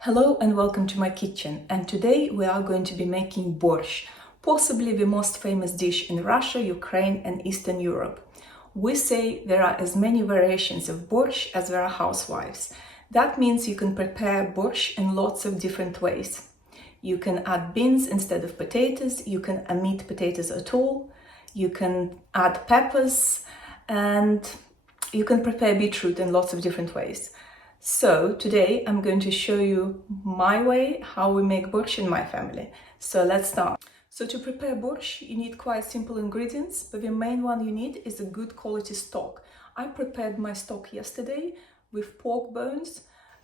Hello and welcome to my kitchen, and today we are going to be making borscht, possibly the most famous dish in Russia, Ukraine and Eastern Europe. We say there are as many variations of borscht as there are housewives. That means you can prepare borscht in lots of different ways. You can add beans instead of potatoes, you can omit potatoes at all, you can add peppers, and you can prepare beetroot in lots of different ways. So today I'm going to show you my way how we make borscht in my family. So let's start. So to prepare borscht you need quite simple ingredients, but the main one you need is a good quality stock. I prepared my stock yesterday with pork bones.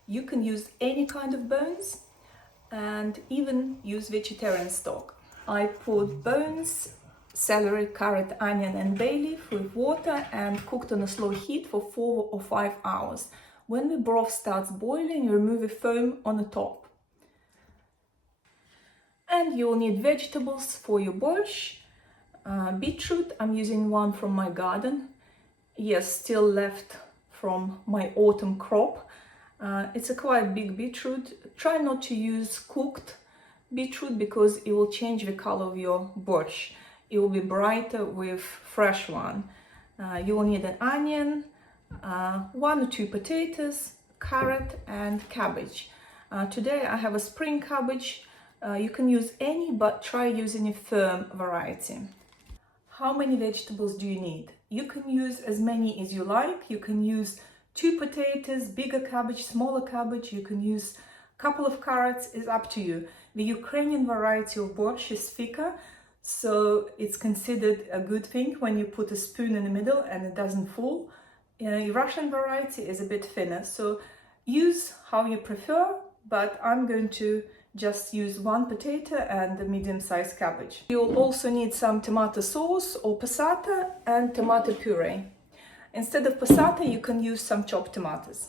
You can use any kind of bones and even use vegetarian stock. I put bones, celery, carrot, onion and bay leaf with water and cooked on a slow heat for 4 or 5 hours. When the broth starts boiling, you remove the foam on the top. And you'll need vegetables for your borscht. Beetroot, I'm using one from my garden. Yes, still left from my autumn crop. It's a quite big beetroot. Try not to use cooked beetroot because it will change the color of your borscht. It will be brighter with fresh one. You will need an onion, 1 or 2 potatoes, carrot and cabbage. Today I have a spring cabbage. You can use any, but try using a firm variety. How many vegetables do you need? You can use as many as you like. You can use 2 potatoes, bigger cabbage, smaller cabbage. You can use a couple of carrots, it's up to you. The Ukrainian variety of borscht is thicker, so it's considered a good thing when you put a spoon in the middle and it doesn't fall. Russian variety is a bit thinner, so use how you prefer, but I'm going to just use 1 potato and a medium-sized cabbage. You'll also need some tomato sauce or passata and tomato puree. Instead of passata, you can use some chopped tomatoes.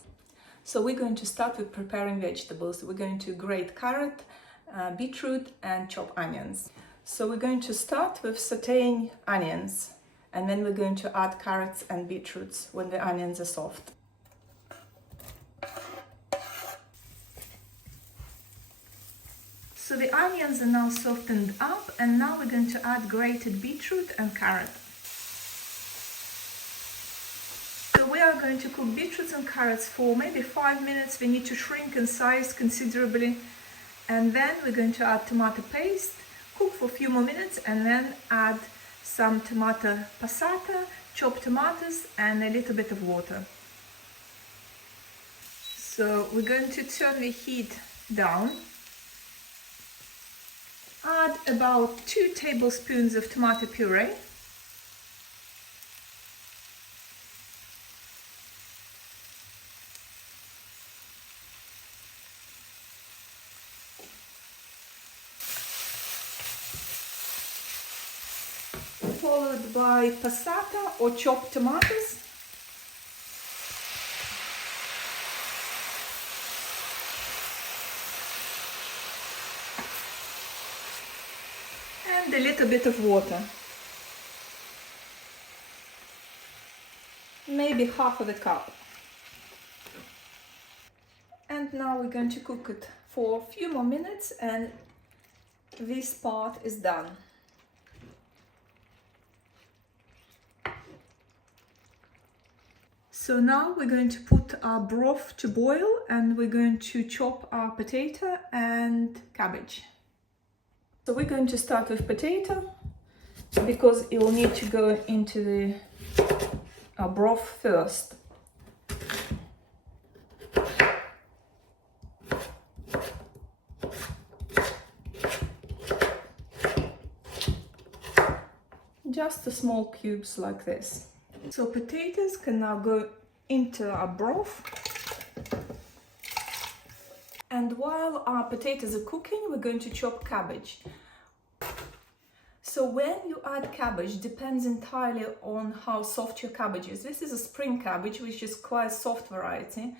So we're going to start with preparing vegetables. We're going to grate carrot, beetroot and chop onions. So we're going to start with sautéing onions. And then we're going to add carrots and beetroots when the onions are soft. So the onions are now softened up, and now we're going to add grated beetroot and carrot. So we are going to cook beetroots and carrots for maybe 5 minutes. They need to shrink in size considerably. And then we're going to add tomato paste, cook for a few more minutes, and then add some tomato passata, chopped tomatoes and a little bit of water. So we're going to turn the heat down. Add about 2 tablespoons of tomato puree. Followed by passata or chopped tomatoes. And a little bit of water. Maybe half of the cup. And now we're going to cook it for a few more minutes and this part is done. So now we're going to put our broth to boil and we're going to chop our potato and cabbage. So we're going to start with potato because it will need to go into the broth first. Just the small cubes like this. So potatoes can now go into our broth. And while our potatoes are cooking, we're going to chop cabbage. So when you add cabbage, depends entirely on how soft your cabbage is. This is a spring cabbage, which is quite a soft variety.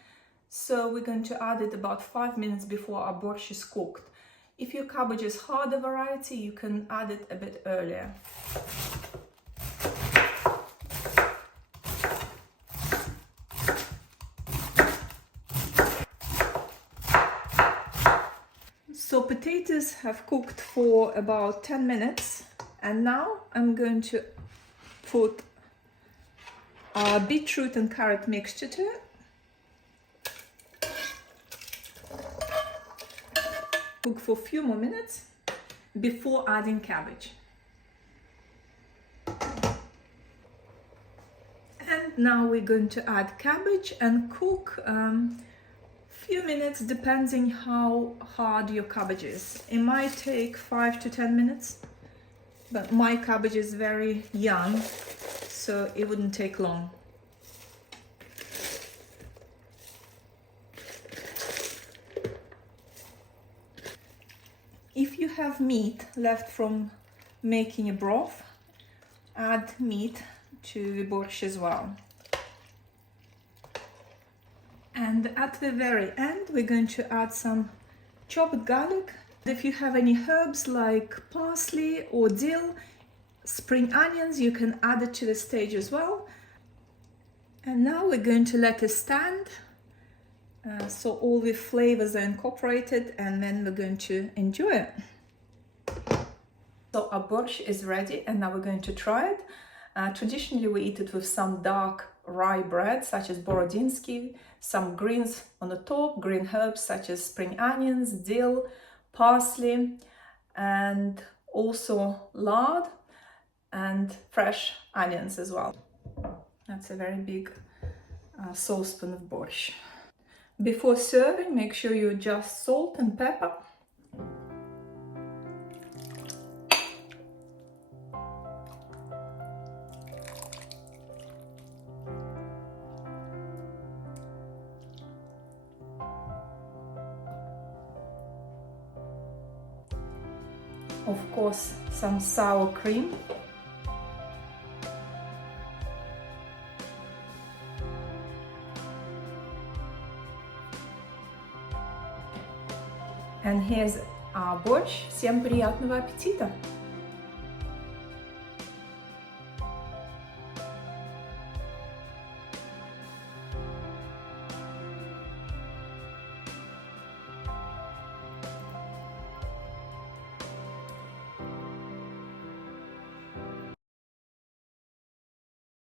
So we're going to add it about 5 minutes before our borscht is cooked. If your cabbage is harder variety, you can add it a bit earlier. potatoes have cooked for about 10 minutes, and now I'm going to put beetroot and carrot mixture to it. Cook for a few more minutes before adding cabbage. And now we're going to add cabbage and cook few minutes, depending how hard your cabbage is. It might take 5 to 10 minutes, but my cabbage is very young, so it wouldn't take long. If you have meat left from making a broth, add meat to the borscht as well. And at the very end, we're going to add some chopped garlic. If you have any herbs like parsley or dill, spring onions, you can add it to the stage as well. And now we're going to let it stand so all the flavors are incorporated, and then we're going to enjoy it. So our borscht is ready, and now we're going to try it. Traditionally, we eat it with some dark rye bread, such as borodinsky, some greens on the top, green herbs such as spring onions, dill, parsley, and also lard and fresh onions as well. That's a very big saucepan of borscht. Before serving, make sure you adjust salt and pepper. Of course, some sour cream. And here's our borscht. Всем приятного аппетита!